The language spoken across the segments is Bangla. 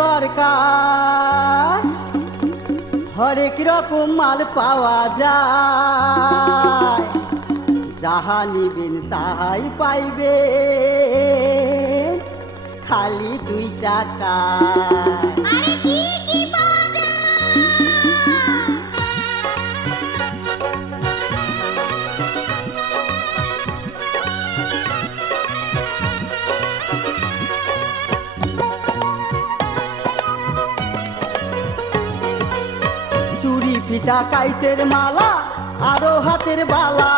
দরকার হরেক রকম মাল পাওয়া যায় যাহা নিবেন তাহাই পাইবে খালি 2 টাকা আরে কি কি পাওয়া যায় চুড়ি পিঠা কাইচের মালা আরো হাতের বালা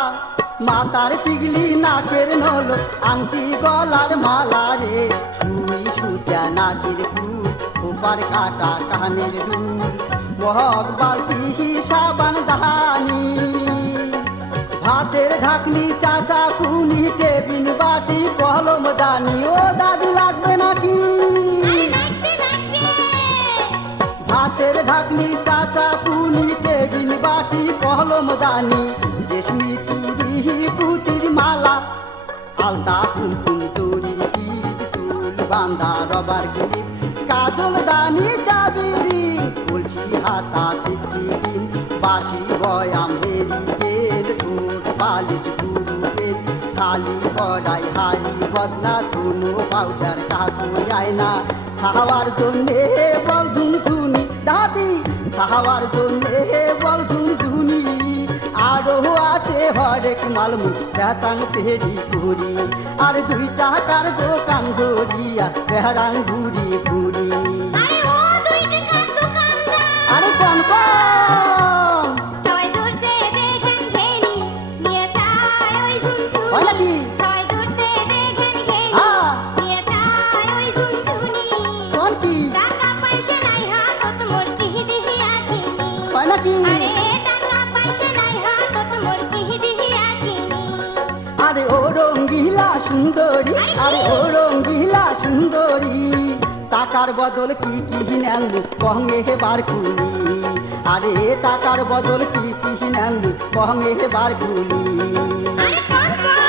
মাতার টিগলি নাকের নলক আংটি গলার মালা রে সুই সুতা নাকের ফুল খোপার কাটা কানের দুল মহক বালতি সাবান দাহানি ভাতের ঢাকনি চাচা কুনি টেবিন বাটি কলম দানি ও দাদি লাগবে নাকি ভাতের ঢাকনি চাচা কুনি টেবিন বাটি কলম দানি রেশমি চুড়ি পুতির মালা আলতা কুমকুম চুরির টিপ চুল বান্ধা রবার ক্লিপ কাজল দানি চাবিরি বলছি হাতা চিপটি কিন বাসি বয়াম হেরি গেল ঠোঁট পালিশ গুরু পেন থালি বড়াই হাড়ি বদনা চুনো পাউডার কাকুই আয়না ছাওয়ার জন্যে বল ঝুনঝুনি দাদি ছাওয়ার জন্যে বল ঝুনঝুনি আরো আছে হরেক মালমু বেচাং পেরি ঘুরি আর 2 টাকার দোকান ধরিয়া বেহারাং ঘুরি ঘুরি আরে ও 2 টাকার দোকানদার আরে কোন কোন সবাই দূরছে দেখেন ঘেনি নিয়ে যায় ওই ঝুনঝুনি হয় নাকি? সবাই দূরছে দেখেন ঘেনি নিয়ে যায় ওই ঝুনঝুনি কোন কি টাকা পয়সা নাই হাতত মোর কি দিহিয়া কিনি হয় নাকি আরে টাকা পয়সা নাই হাতত মোর কি দিহিয়া কিনি আরে ও রঙ্গিলা সুন্দরী আরে ও রঙ্গিলা সুন্দরী টাকার বদল কি কি নেনু কহঙ্গে বার কুলি আরে টাকার বদল কি কি নেনু কহঙ্গে বার কুলি আরে কোন কোন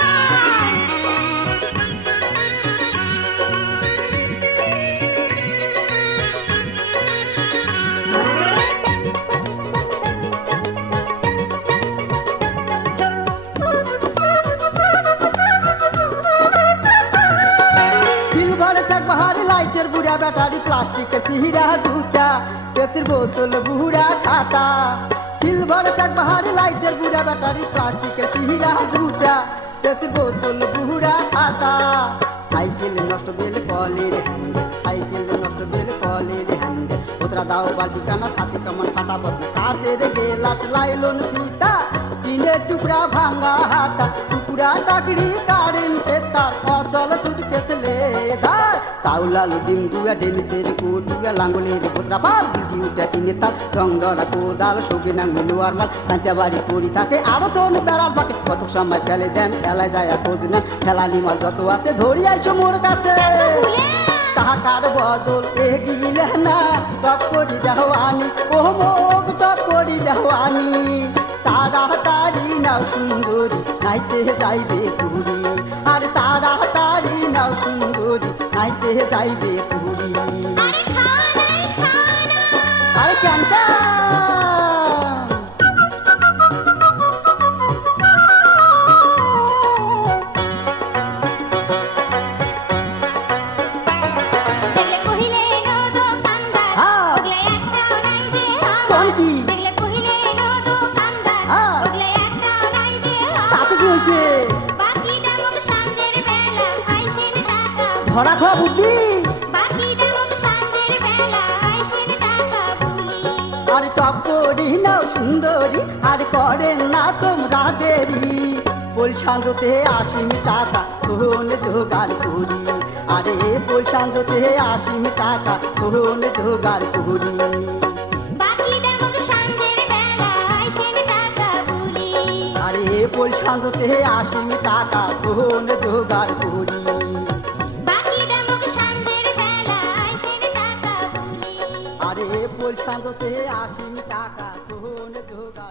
সিলভার চাক বাহারি লাইটের বুড়া ব্যাটারি প্লাস্টিকের চিহিরা জুতা পেপসির বোতল বুড়া খাতা সিলভার চাক বাহারি লাইটের বুড়া ব্যাটারি প্লাস্টিকের চিহিরা জুতা পেপসির বোতল বুড়া খাতা সাইকেল নষ্ট বেল কলের হ্যান্ডেল সাইকেল নষ্ট বেল কলের হ্যান্ডেল ওতরা দাও বালতি কানা সাথে কামান ফাটা বদনা কাচের গেলাস লাইলন ফিতা টিনের টুকরা ভাঙ্গা হাতা টুকরা টাকড়ি কারেন্টের তার অচল ছুটকেছে লেদার চাউল আলু ডিম দুয়া ডেনিসের কুটুয়া লাঙ্গলের বোতরা পাল দিটি উঠা টিনে তাল রং ধরা কোদাল শোকে নাঙ্গল লোয়ার মাল কাঁচা বাড়ি পড়ি থাকে আরো তোর বেড়াল পাকে কত সময় ফেলে দেন ফেলায় যায় খোঁজ নেন ফেলা নিমাল যত আছে ধরি আইসো মোর কাছে টাকার বদল এগিলে না টপ করি দেওয়ানি ও মুখ টপ করি দেওয়ানি তাড়াতাড়ি নাও সুন্দরী নাইতে যাইবে পুরী আর তাড়াতাড়ি নাও সুন্দরী নাইতে যাইবে পুরী আরে খাওয়া নাই খাওয়া নাই আরে কেন দেখলে কহিলে নো দোকানদার ওগলে একটাও নাই যে আমার কোন কি? দেখলে কহিলে নো দোকানদার ওগলে একটাও নাই যে তাতে কি আমার হয়েছে বাকি দামক সাঁঝের বেলা আইসেন টাকা ধরা খাওয়া বুদ্ধি বাকি দামক সাঁঝের বেলা আইসেন টাকা ভুলি আরে টপ করি নাও সুন্দরী আর করেন না তোমরা দেরি পোল সাঁজতে 80 টাকা কোন জোগাড় করি আরে পোল সাঁজতে 80 টাকা কোন জোগাড় করি বাকি দামক সাঁঝের বেলা আইসেন টাকা ভুলি আরে পোল সাঁজতে 80 টাকা কোন জোগাড় করি বাকি দামক সাঁঝের বেলা আইসেন টাকা ভুলি আরে পোল সাঁজতে 80 টাকা